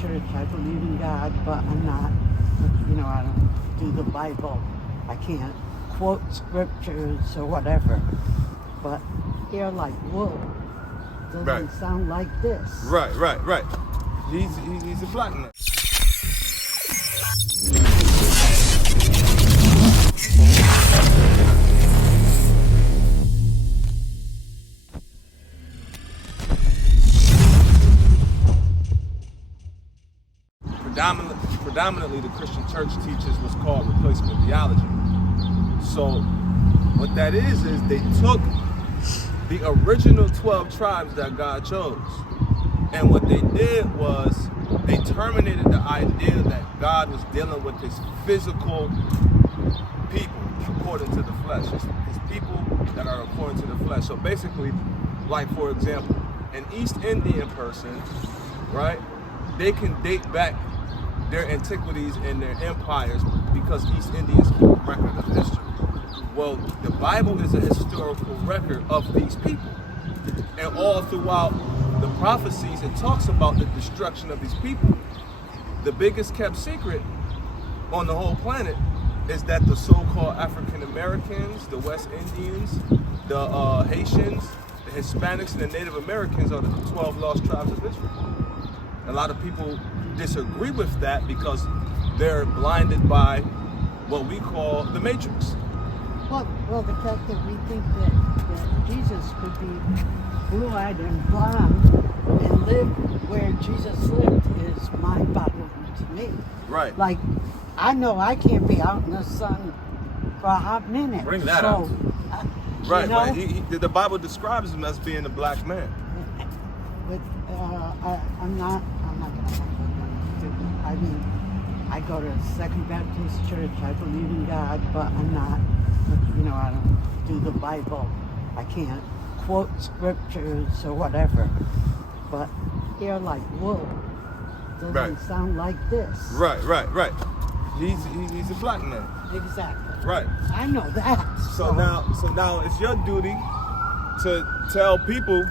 church. I believe in God, but I'm not, I don't do the Bible. I can't quote scriptures or whatever. But hair like wool doesn't sound like this. Right. He's a black man. Predominantly, the Christian church teaches what's called replacement theology. So what that is they took the original 12 tribes that God chose, and what they did was they terminated the idea that God was dealing with his physical people according to the flesh, his people that are according to the flesh. So basically, like for example, an East Indian person, right, they can date back their antiquities and their empires because East Indians keep a record of history. Well, the Bible is a historical record of these people. And all throughout the prophecies, it talks about the destruction of these people. The biggest kept secret on the whole planet is that the so-called African Americans, the West Indians, the Haitians, the Hispanics, and the Native Americans are the 12 lost tribes of Israel. A lot of people disagree with that because they're blinded by what we call the Matrix. Well, the fact that we think that Jesus could be blue-eyed and blonde and live where Jesus lived is mind-boggling to me. Right. Like, I know I can't be out in the sun for a hot minute. Bring that out. Right, you know? But the Bible describes him as being a black man. But I'm not gonna. I mean, I go to Second Baptist Church. I believe in God, but I'm not. I don't do the Bible. I can't quote scriptures or whatever. But hair like wool doesn't sound like this. Right. He's a black man. Exactly. Right. I know that. So now it's your duty to tell people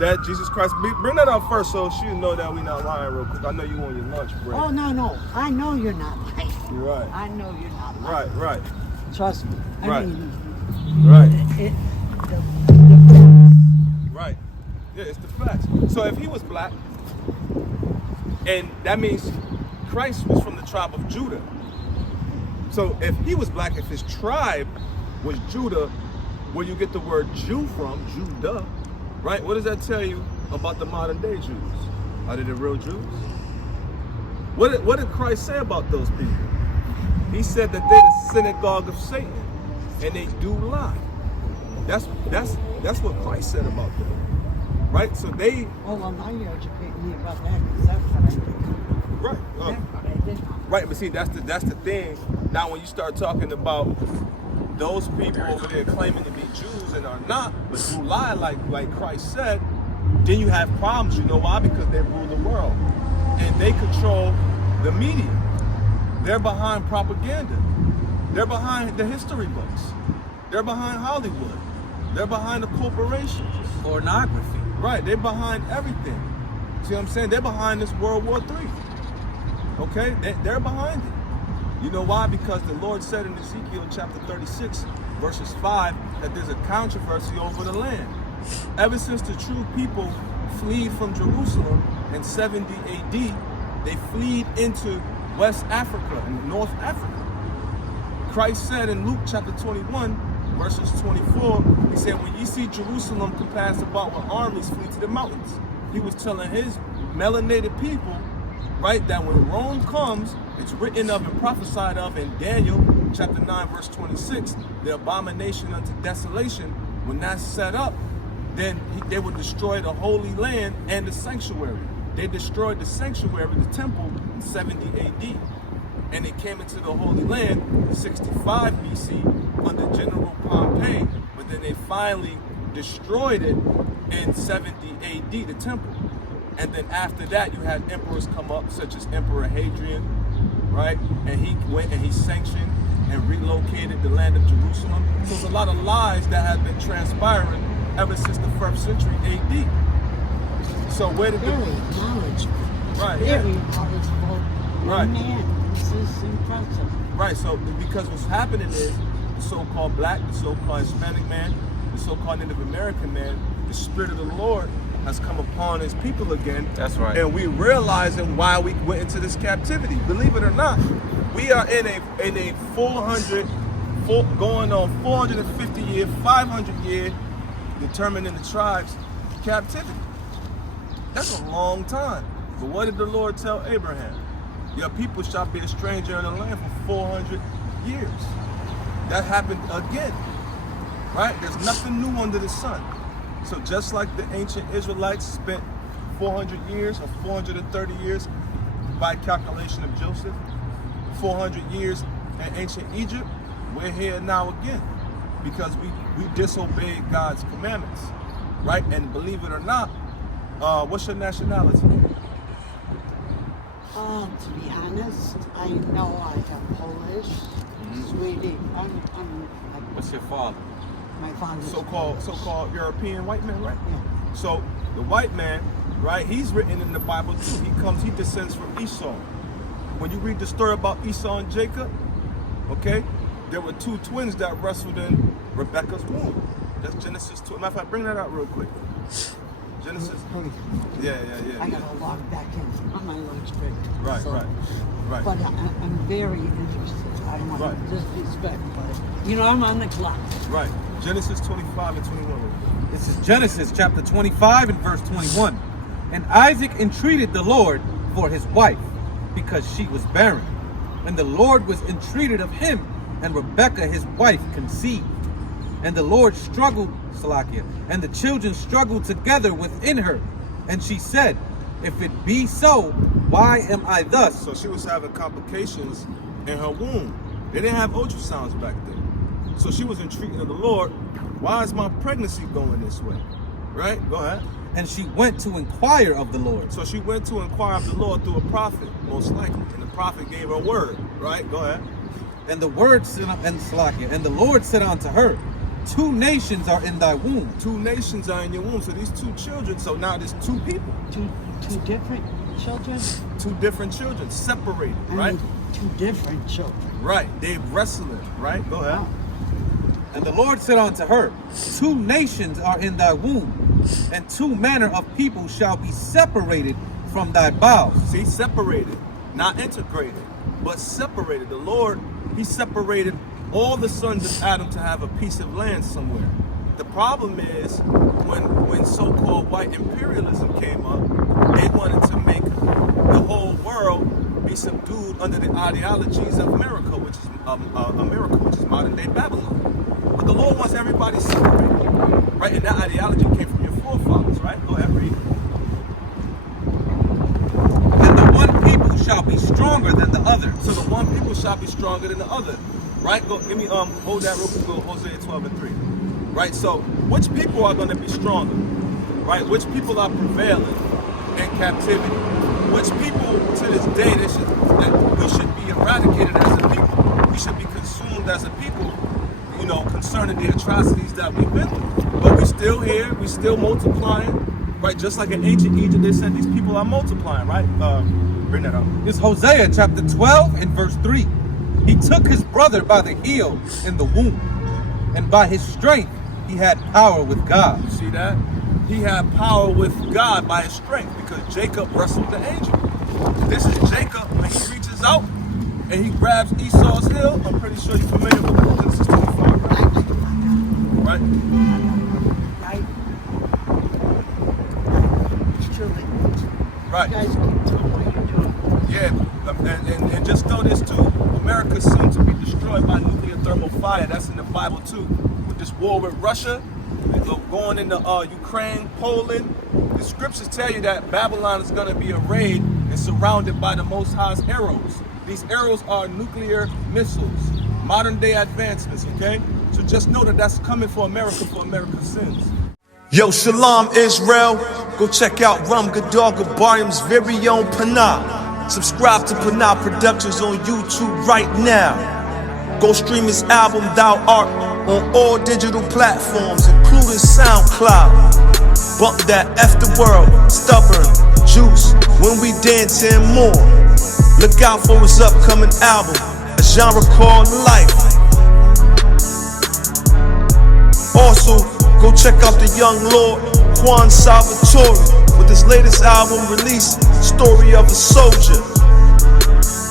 that Jesus Christ, bring that up first so she know that we not lying real quick. I know you on your lunch break. Oh, no. I know you're not lying. You're right. I know you're not lying. Right. Trust me. Right. Right. Right. Yeah, it's the facts. So if he was black, and that means Christ was from the tribe of Judah. So if he was black, if his tribe was Judah, where you get the word Jew from, Judah, right? What does that tell you about the modern day Jews? Are they the real Jews? What did Christ say about those people? He said that they're the synagogue of Satan, and they do lie. That's what Christ said about them, right? So they. Oh well, now you're educating me about that because that's what I did. Right. That's what I did. Right, but see, that's the thing. Now, when you start talking about those people over there claiming to be Jews and are not, but do lie like Christ said, then you have problems. You know why? Because they rule the world and they control the media. They're behind propaganda. They're behind the history books. They're behind Hollywood. They're behind the corporations. Pornography. Right, they're behind everything. See what I'm saying? They're behind this World War III. Okay, they're behind it. You know why? Because the Lord said in Ezekiel chapter 36, verses 5, that there's a controversy over the land. Ever since the true people fled from Jerusalem in 70 AD, they fled into West Africa and North Africa. Christ said in Luke chapter 21, verses 24, he said, when you see Jerusalem compassed about with armies, flee to the mountains. He was telling his melanated people, right, that when Rome comes, it's written of and prophesied of in Daniel chapter 9, verse 26, the abomination unto desolation. When that's set up, then they would destroy the Holy Land and the sanctuary. They destroyed the sanctuary, the temple, in 70 AD. And they came into the Holy Land in 65 BC under General Pompey, but then they finally destroyed it in 70 AD, the temple. And then after that, you had emperors come up, such as Emperor Hadrian, right? And he went and he sanctioned and relocated the land of Jerusalem. So there's a lot of lies that have been transpiring ever since the 1st century AD. So where did Very knowledgeable. Right, very yeah. powerful Right. man. This is impressive. Right, so because what's happening is the so-called black, the so-called Hispanic man, the so-called Native American man, the Spirit of the Lord has come upon his people again. That's right. And we're realizing why we went into this captivity. Believe it or not, we are in a 400, going on 450 year, 500 year, determining the tribes captivity. That's a long time. But what did the Lord tell Abraham? Your people shall be a stranger in the land for 400 years. That happened again, right? There's nothing new under the sun. So just like the ancient Israelites spent 400 years or 430 years by calculation of Joseph, 400 years in ancient Egypt, we're here now again because we disobeyed God's commandments, right? And believe it or not, what's your nationality? To be honest, I know I am Polish, Swedish. What's your father? My father's So-called European white man, right? Yeah. So the white man, right? He's written in the Bible too. He descends from Esau. When you read the story about Esau and Jacob, okay, there were two twins that wrestled in Rebecca's womb. That's Genesis 2. Matter of fact, bring that out real quick. Genesis. Yeah. I gotta log back in on my lunch break. Right. But I'm very interested. I don't want Right. to disrespect, but you know, I'm on the clock. Right. Genesis 25 and 21. This is Genesis chapter 25 and verse 21. And Isaac entreated the Lord for his wife, because she was barren. And the Lord was entreated of him, and Rebekah his wife conceived. And the Lord struggled, and the children struggled together within her. And she said, if it be so, why am I thus? So she was having complications in her womb. They didn't have ultrasounds back then. So she was entreating of the Lord, why is my pregnancy going this way? Right? Go ahead. And she went to inquire of the Lord. So she went to inquire of the Lord through a prophet, most likely. And the prophet gave her a word. Right? Go ahead. And the word said, and the Lord said unto her, 2 nations are in thy womb. 2 nations are in your womb. So these 2 children, so now there's 2 people. Two different children? 2 different children, separated, I right? mean, 2 different children. Right. They're wrestling, right? Go ahead. Wow. And the Lord said unto her, 2 nations are in thy womb, and 2 manner of people shall be separated from thy bowels. See, separated, not integrated, but separated. The Lord, he separated all the sons of Adam to have a piece of land somewhere. The problem is when so-called white imperialism came up, they wanted to make the whole world be subdued under the ideologies of America, which is modern day Babylon. But the Lord wants everybody separated, right? And that ideology came from your forefathers, right? Go ahead, read. And the one people shall be stronger than the other. So the one people shall be stronger than the other. Right? Go give me hold that real quick. Go Hosea 12 and 3. Right? So which people are gonna be stronger? Right? Which people are prevailing in captivity? Which people to this day that we should be eradicated as a people? We should be consumed as a people, you know, concerning the atrocities that we've been through. But we're still here, we're still multiplying, right? Just like in ancient Egypt, they said these people are multiplying, right? Bring that up. It's Hosea chapter 12 and verse 3. He took his brother by the heel in the womb, and by his strength he had power with God. You see that? He had power with God by his strength because Jacob wrestled the angel. This is Jacob when he reaches out and he grabs Esau's heel. I'm pretty sure you're familiar with Genesis 25, right? Right. You guys keep doing what you're doing. Yeah, and just know this too. America is soon to be destroyed by nuclear thermal fire. That's in the Bible too. With this war with Russia, going into Ukraine, Poland, the scriptures tell you that Babylon is going to be arrayed and surrounded by the Most High's arrows. These arrows are nuclear missiles, modern day advancements, okay? So just know that that's coming for America's sins. Yo, Shalom Israel. Go check out Gadal, Gabaryam's very own PANAH. Subscribe to PANAH Productions on YouTube right now. Go stream his album Thou Art on all digital platforms, including SoundCloud. Bump that F the world, stubborn, juice, When We Dance and more. Look out for his upcoming album, a genre called Life. Also, go check out the young Lord, QUON SALVATORE, with his latest album release, Story of a Soldier.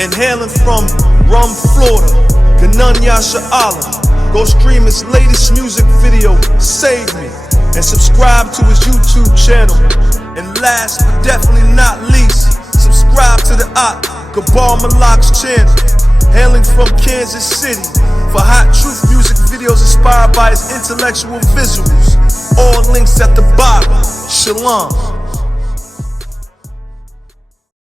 And hailing from Rum, Florida, GANAN YASHARAHLA. Go stream his latest music video, Save Me, and subscribe to his YouTube channel. And last but definitely not least, subscribe to the GABAR MALAK's channel, hailing from Kansas City, for hot truth music videos inspired by his intellectual visuals. All links at the bottom. Shalom.